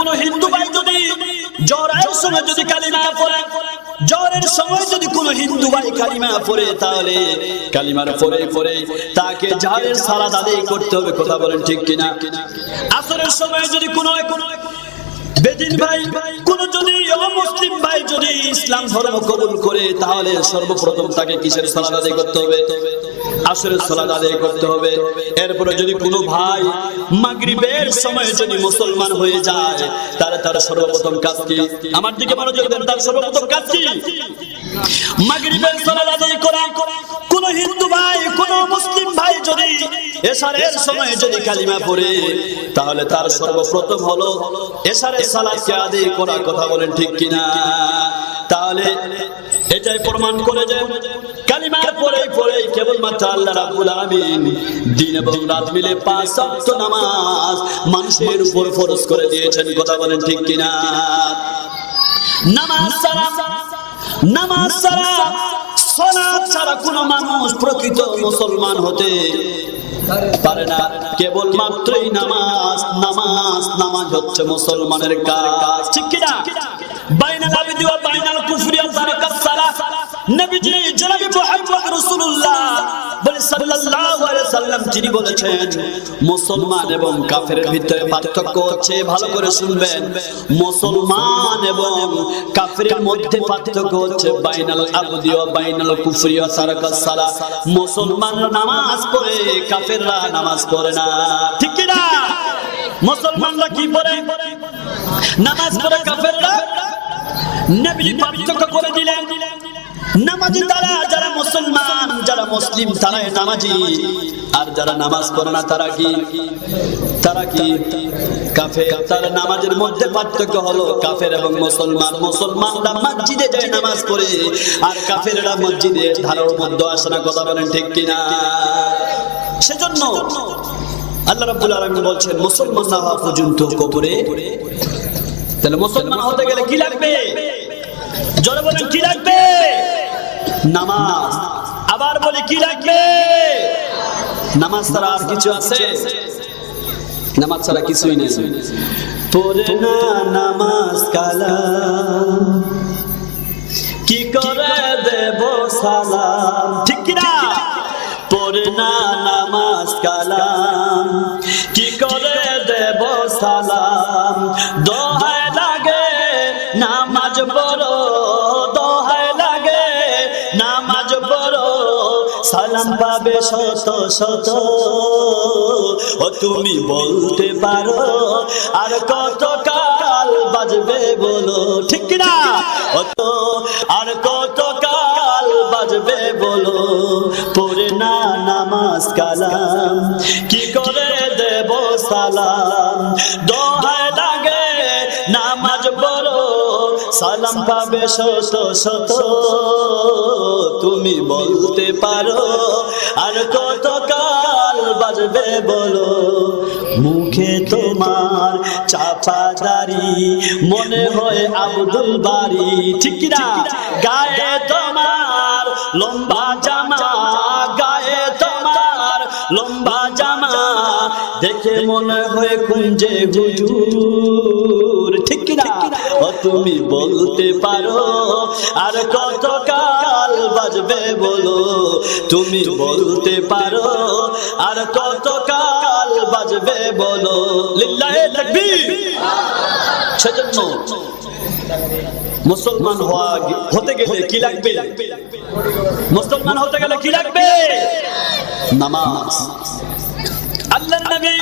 কোনো হিন্দু ভাই যদি জ্বরের সময় যদি কালিমা পড়ে, জ্বরের সময় যদি কোনো হিন্দু ভাই কালিমা পড়ে, তাহলে কালিমার পরে পরে তাকে জ্বরের সালাত আদায় করতে হবে। কথা বলেন ঠিক কিনা? আসরের সময় যদি কোনো বেদিন ভাই, কোন যদি অমুসলিম ভাই যদি ইসলাম ধর্ম কবুল করে, তাহলে সর্বপ্রথম তাকে কিসের সালাত আদায় করতে হবে? আসরের সালাত আদায় করতে হবে। এরপরে যদি কোনো ভাই মাগরিবের সময় যদি মুসলমান হয়ে যায়, তাহলে তার সর্বপ্রথম কাজ কি? আমার দিকে মনোযোগ দেন। তার সর্বপ্রথম কাজ কি? মাগরিবের সালাত আদায় করা। কোন হিন্দু ভাই, কোন মুসলিম ভাই যদি এশারের সময় যদি কালিমা পড়ে, তাহলে তার সর্বপ্রথম হলো এশারের সালাতকে আদায় করা। কথা বলেন ঠিক কিনা? তাহলে এটাই প্রমাণ করে যে কালিমার পরে পরে কেবলমাত্র আল্লাহ রাব্বুল আলামিন দিন এবং রাত মিলে 5 ওয়াক্ত নামাজ মানুষের উপর ফরজ করে দিয়েছেন। কথা বলেন ঠিক কিনা? নামাজ ছাড়া, নামাজ ছাড়া, সালাত ছাড়া কোন মানুষ প্রকৃত মুসলমান হতে পারে না। কেবলমাত্রই নামাজ, নামাজ, নামাজ হচ্ছে মুসলমানের কাজ। ঠিক কিনা? বাইনাল আবদি ওয়া বাইনাল কুফরি ওয়া তারাকাস সালাহ। নবীজি জনাবে মুহাম্মদ রাসূলুল্লাহ সাল্লাল্লাহু আলাইহি সাল্লাম যিনি বলেছেন, মুসলমান এবং কাফেরের ভিতরে পার্থক্য হচ্ছে, ভালো করে শুনবেন, মুসলমান এবং কাফেরের মধ্যে পার্থক্য হচ্ছে বাইনাল আবদি ওয়া বাইনাল কুফরি ওয়া তারাকাস সালাহ। মুসলমানরা নামাজ পড়ে, কাফেররা নামাজ পড়ে না। ঠিক কি না? মুসলমানরা কি পড়ে? নামাজ পড়ে, কাফেররা নবীজি পার্থক্য করে দিলেন। নামাজি তারা, যারা মুসলমান, যারা মুসলিম তারাই নামাজি, আর যারা নামাজ পড়ে না তারা কি? তারা কি? কাফের। তার নামাজের মধ্যে পার্থক্য হলো কাফের এবং মুসলমান। মুসলমানরা মসজিদে যায় নামাজ পড়ে, আর কাফেররা মসজিদে ধারার মধ্যে আসে না। কথা বলেন ঠিক কিনা? সেজন্য আল্লাহ রাব্বুল আলামিন বলছেন, মুসলমান না হওয়া পর্যন্ত কবরে। তাহলে মুসলমান হতে গেলে কি লাগবে? জোরে বলেন, কি লাগবে? নামাজ। আবার বলি, কি লাগবে? নামাজ ছাড়া আর কিছু আছে? নামাজ ছাড়া কিছুই নেই। পড়ে না নামাজ কালাম, কি করে দেব সালাম? ঠিক কি না? পড়ে না নামাজ কালাম, কি করে দেব সালাম? দোহাই লাগে নামাজ পড়ো, দোহাই লাগে নামাজ পড়ো, সালাম পাবে শত শত। ও তুমি বলতে পারো আর কত কাল বাজবে বলো? ঠিক কিনা? আর কত কাল বাজবে বলো? পড়ে না নামাজ কালাম, কি করে দেব সালাম? দোহাই লাগে নামাজ পড়ো, সালাম পাবে শত শত। তুমি বলতে পারো আর কত কাল বাজবে বলো? মুখে তোমার চাপা দাড়ি, মনে হয় আব্দুল বারি। ঠিক কিনা? গায়ে তোমার লম্বা জামা, গায়ে তোমার লম্বা জামা, দেখে মনে হয় কুঞ্জে হুজুর। ঠিক কিনা? ও তুমি বলতে পারো আর কত কাল বাজবে বলো? তুমি বলতে পারো আর কত কাল বাজবে বলো? লিল্লাহি তাকবীর। সেজন্য মুসলমান হতে গেলে কি লাগবে? মুসলমান হতে গেলে কি লাগবে? নামাজ। আল্লাহর নবী